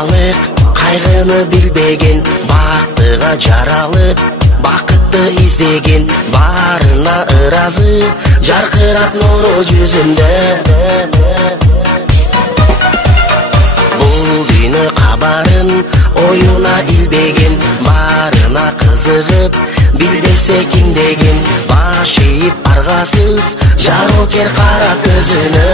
балалык, кайгыны билбеген, бактыга жаралып, бакытты издеген, барына ыразы, жаркырап нуру жүзүндө. Бул күнү кабарын оюна илбеген, барына кызыгып, билбесе ким деген, баш ийип аргасыз, жарокер кара көзүнө.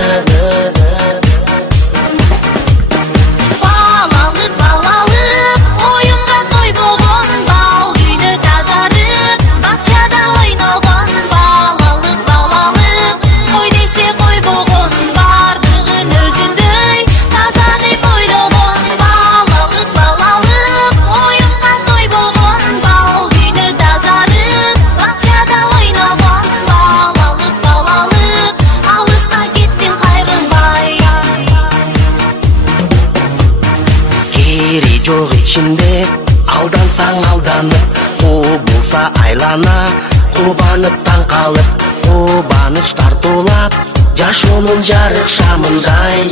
Жок ичинде алдансаң алданып, болса айлана, кубанып таң калып, кубаныч тартуулап, жашоонун жарык шамындай.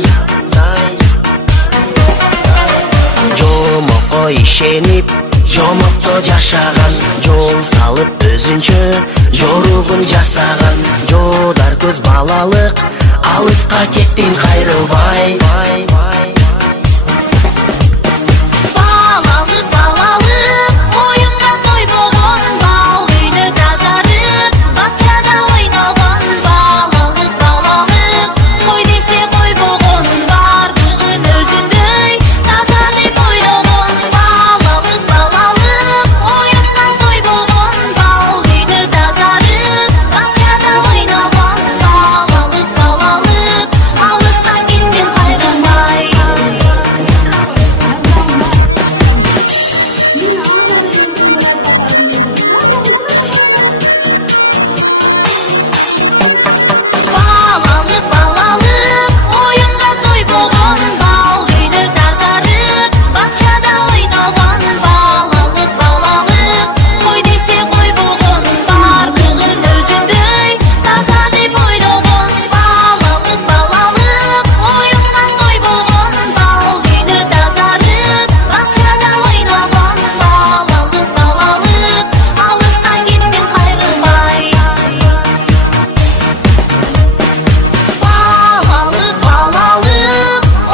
Жомокко ишенип, жомокто жашаган, жол салып өзүнчө жоругун жасаган, жодар көз балалык, алыска кеттин кайрылбай.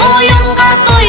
Oyunga toy